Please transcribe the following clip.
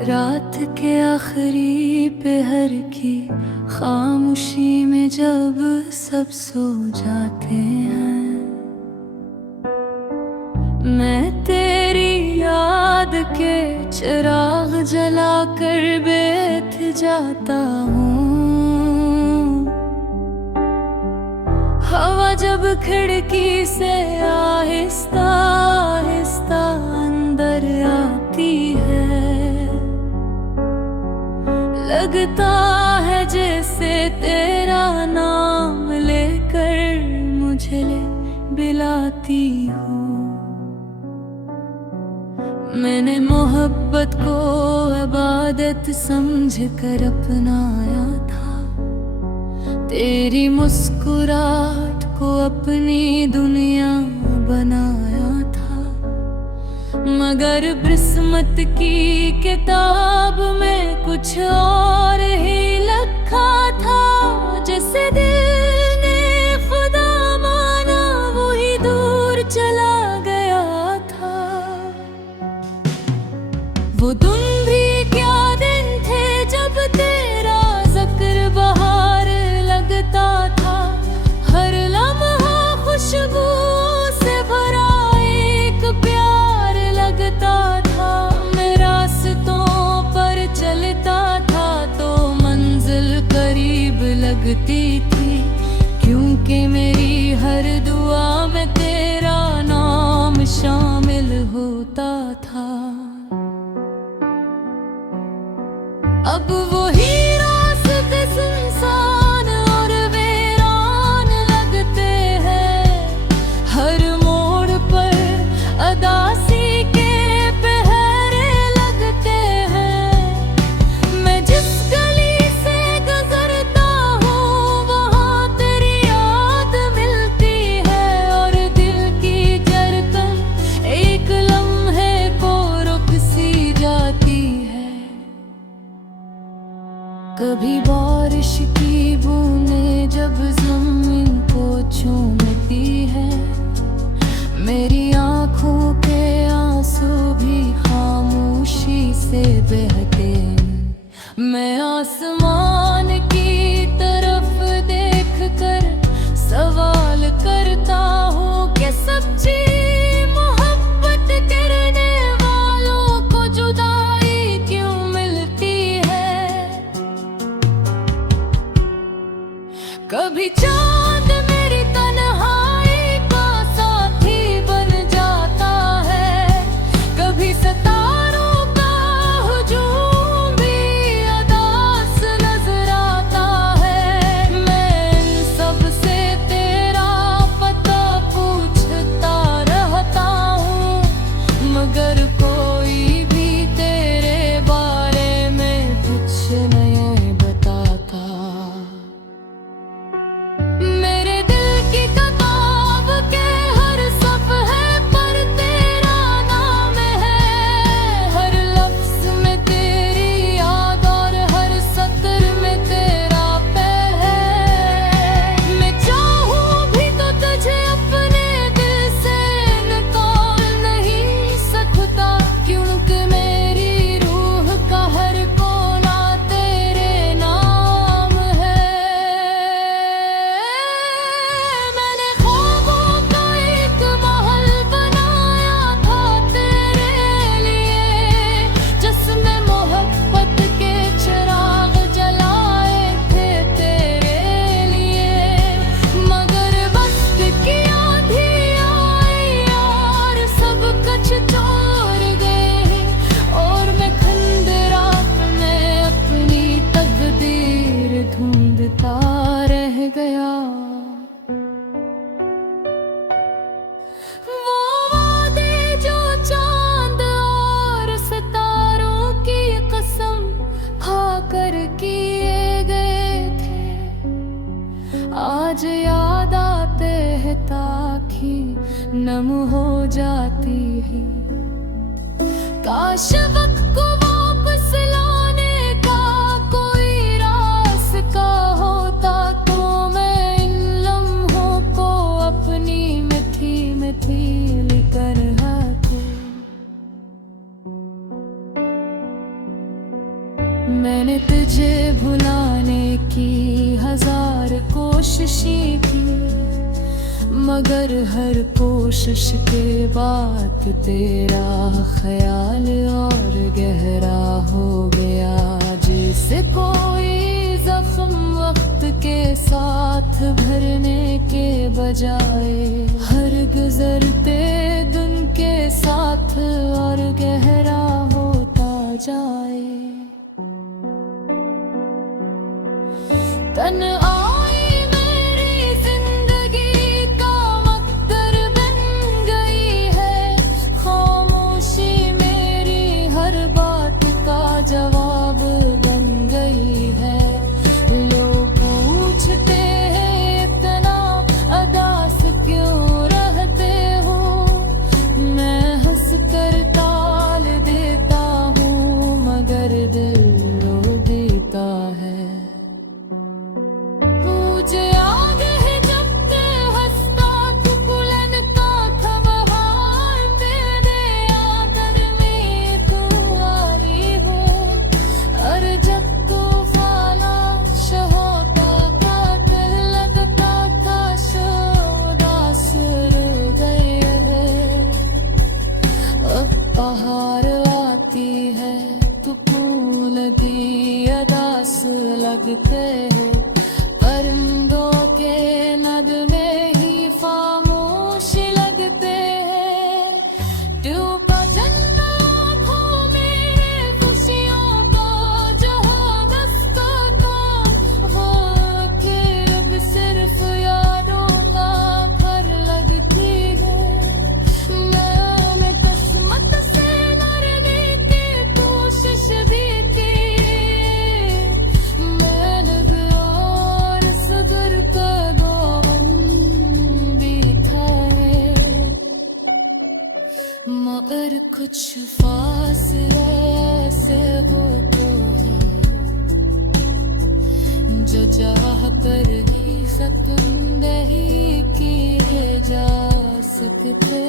रात के आखिरी पहर की खामोशी में जब सब सो जाते हैं, मैं तेरी याद के चिराग जला कर बैठ जाता हूँ। हवा जब खिड़की से आहिस्ता आहिस्ता अंदर आती है, लगता है जैसे तेरा नाम लेकर मुझे ले बुलाती हो। मैंने मोहब्बत को इबादत समझकर अपनाया था, तेरी मुस्कुराहट को अपनी दुनिया बनाया था। मगर किस्मत की किताब में कुछ और ही लिखा था। जैसे दिल ने खुदा माना वही दूर चला गया था। वो दिन भी क्या दिन थे जब तेरा जिक्र बहार लगता था। हर लम्हा खुशबू से भरा एक प्यार लगता था। मैं रास्तों पर चलता था तो मंजिल करीब लगती थी, क्योंकि मेरी हर दुआ में तेरा नाम शामिल होता था। अब वही रास्ते सुनसान और वीरान लगते हैं। हर मोड़ पर अदासी के पहरे लगते हैं। मैं जिस गली से गुजरता हूँ वहाँ तेरी याद मिलती है, और दिल की धड़कन एक लम्हे को रुक सी जाती है। कभी बारिश की बूंदें जब ज़मीन को चूमती है, मेरी आँखों के आंसू भी खामोशी से बहते हैं। मैं आसमान की तरफ देखकर सवाल करता हूँ कि सच्ची मोहब्बत करने वालों को जुदाई क्यों मिलती है। कभी चांद मेरी तन्हाई का साथी बन जाता है, कभी सितारों का हुजूम भी अदास नजर आता है। मैं इन सब से तेरा पता पूछता रहता हूँ, मगर कोई भी तेरे बारे में कुछ नहीं बताता। मेरे दिल की किताब के हर सफ़े पर तेरा नाम है। हर लफ्ज़ में तेरी याद और हर सत्र में तेरा पैर है। मैं चाहूँ भी तो तुझे अपने दिल से निकाल नहीं सकता, क्योंकि मेरी रूह का हर कोना तेरे नाम है। मैंने ख्वाबों का एक महल बनाया था तेरे लिए, जिसमें मोहब्बत के चिराग जलाए थे तेरे लिए। मगर वक्त की आंधी आई और सब कुछ तोड़ गए, और मैं खंडरा में अपनी तकदीर ढूंढता रह गया। वो वादे जो चांद और सितारों की कसम खाकर किए गए थे, आज याद आते हैं ताकि नम हो जाती है। काश वक्त को वापस लाने का कोई रास्ता होता, तो मैं इन लम्हों को अपनी मिठी मिठी लिखकर मैंने तुझे भुलाने की 1000 कोशिशें की, मगर हर कोशिश के बाद तेरा ख्याल और गहरा हो गया। जैसे कोई जख्म वक्त के साथ भरने के बजाय हर गुजरते दिन के साथ और गहरा होता जाए। तन्हाई मेरी जिंदगी का मकदर बन गई है, खामोशी मेरी हर बात का जवाब बन गई है। लोग पूछते हैं इतना अदास क्यों रहते हो, मैं हंस कर टाल देता हूँ मगर दिल रो देता है। मुझे याद है जब ते हंसता तू बुलंदता था बहार, मेरे आंगन में तू आई हो। और जब तू वाला शहोता था दिल लगता था उदास गए है। अब बाहर आती है तू फूल दी अदास लगते हैं, परिंदों के नगमे ही खामोश लगते हैं। डूबा चन्ना आँखों में खुशियों का जहाँ दस्ता था, वो कि अब सिर्फ यादों का घर लगती है। मैंने किस्मत से लड़ने की कोशिश भी की, मैंने भी और सबर का गम भी खाए, मगर कुछ फासले ऐसे होते हैं जो चाह कर ही खत्म नहीं किए जा सकते।